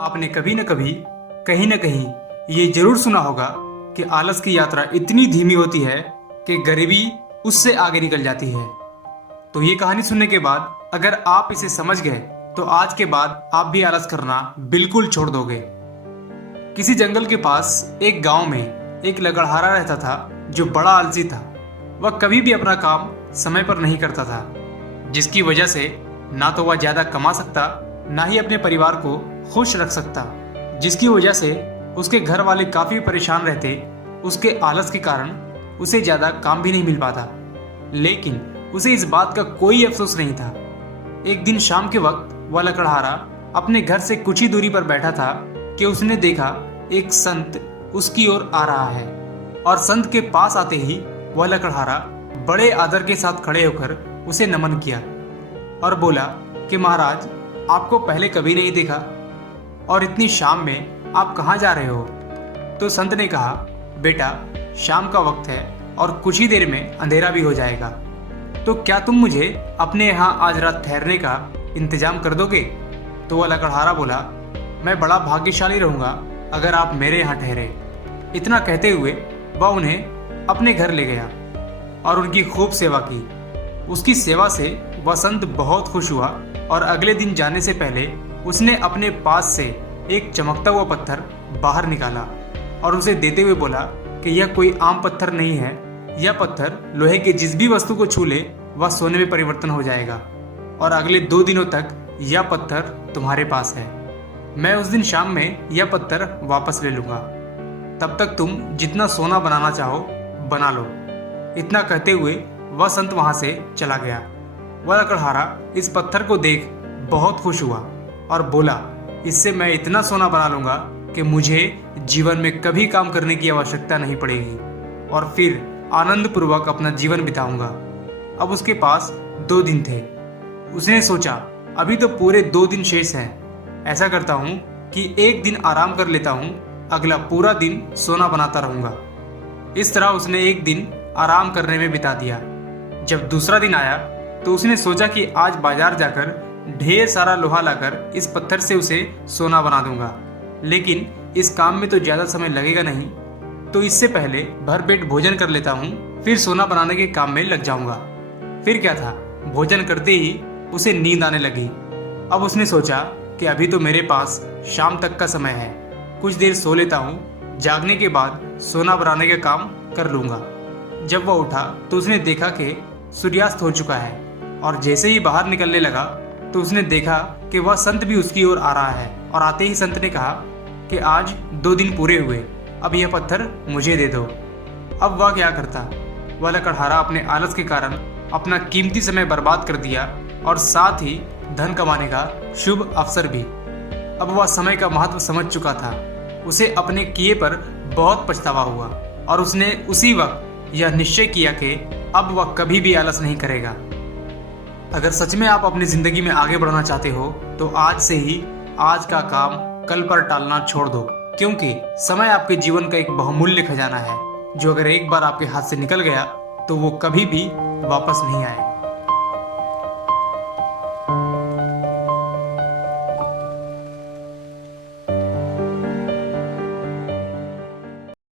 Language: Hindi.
आपने कभी न कभी कहीं न कहीं ये जरूर सुना होगा कि आलस की यात्रा इतनी धीमी होती है कि गरीबी उससे आगे निकल जाती है। तो ये कहानी सुनने के बाद अगर आप इसे समझ गए तो आज के बाद आप भी आलस करना बिल्कुल छोड़ दोगे। किसी जंगल के पास एक गांव में एक लकड़हारा रहता था जो बड़ा आलसी था। वह कभी भी अपना काम समय पर नहीं करता था, जिसकी वजह से ना तो वह ज्यादा कमा सकता, ना ही अपने परिवार को खुश रख सकता, जिसकी वजह से उसके घर वाले काफी परेशान रहते। उसके आलस के कारण उसे ज्यादा काम भी नहीं मिल पाता, लेकिन उसे इस बात का कोई अफसोस नहीं था। एक दिन शाम के वक्त वह लकड़हारा अपने घर से कुछ ही दूरी पर बैठा था कि उसने देखा एक संत उसकी ओर आ रहा है, और संत के पास आते ही वह लकड़हारा बड़े आदर के साथ खड़े होकर उसे नमन किया और बोला कि महाराज, आपको पहले कभी नहीं देखा और इतनी शाम में आप कहाँ जा रहे हो? तो संत ने कहा, बेटा, शाम का वक्त है और कुछ ही देर में अंधेरा भी हो जाएगा, तो क्या तुम मुझे अपने यहाँ आज रात ठहरने का इंतजाम कर दोगे? तो वह लकड़हारा बोला, मैं बड़ा भाग्यशाली रहूंगा अगर आप मेरे यहाँ ठहरे। इतना कहते हुए वह उन्हें अपने घर ले गया और उनकी खूब सेवा की। उसकी सेवा से वह संत बहुत खुश हुआ और अगले दिन जाने से पहले उसने अपने पास से एक चमकता हुआ पत्थर बाहर निकाला और उसे देते हुए बोला कि यह कोई आम पत्थर नहीं है, यह पत्थर लोहे के जिस भी वस्तु को छू ले वह सोने में परिवर्तन हो जाएगा और अगले 2 दिनों तक यह पत्थर तुम्हारे पास है। मैं उस दिन शाम में यह पत्थर वापस ले लूंगा, तब तक तुम जितना सोना बनाना चाहो बना लो। इतना कहते हुए वह संत वहां से चला गया। वह लकड़हारा इस पत्थर को देख बहुत खुश हुआ और बोला, इससे मैं इतना सोना बना लूंगा कि मुझे जीवन में कभी काम करने की आवश्यकता नहीं पड़ेगी और फिर आनंद पूर्वक अपना जीवन बिताऊंगा। अब उसके पास 2 दिन थे। उसने सोचा, अभी तो पूरे 2 दिन शेष हैं। ऐसा करता हूँ कि एक दिन आराम कर लेता हूँ, अगला पूरा दिन सोना बनाता रहूंगा। इस तरह उसने एक दिन आराम करने में बिता दिया। जब दूसरा दिन आया तो उसने सोचा कि आज बाजार जाकर ढेर सारा लोहा लाकर इस पत्थर से उसे सोना बना दूंगा, लेकिन इस काम में तो ज्यादा समय लगेगा नहीं, तो इससे पहले भरपेट भोजन कर लेता हूँ, फिर सोना बनाने के काम में लग जाऊंगा। फिर क्या था, भोजन करते ही उसे नींद आने लगी। अब उसने सोचा कि अभी तो मेरे पास शाम तक का समय है, कुछ देर सो लेता हूँ, जागने के बाद सोना बनाने का काम कर लूंगा। जब वह उठा तो उसने देखा कि सूर्यास्त हो चुका है और जैसे ही बाहर निकलने लगा तो उसने देखा कि वह संत भी उसकी ओर आ रहा है, और आते ही संत ने कहा कि आज 2 दिन पूरे हुए, अब यह पत्थर मुझे दे दो। अब वह क्या करता? वह लकड़हारा अपने आलस के कारण अपना कीमती समय बर्बाद कर दिया और साथ ही धन कमाने का शुभ अवसर भी। अब वह समय का महत्व समझ चुका था। उसे अपने किए पर बहुत पछतावा हुआ और उसने उसी वक्त यह निश्चय किया कि अब वह कभी भी आलस नहीं करेगा। अगर सच में आप अपनी जिंदगी में आगे बढ़ना चाहते हो तो आज से ही आज का काम कल पर टालना छोड़ दो, क्योंकि समय आपके जीवन का एक बहुमूल्य खजाना है जो अगर एक बार आपके हाथ से निकल गया तो वो कभी भी वापस नहीं आएगा।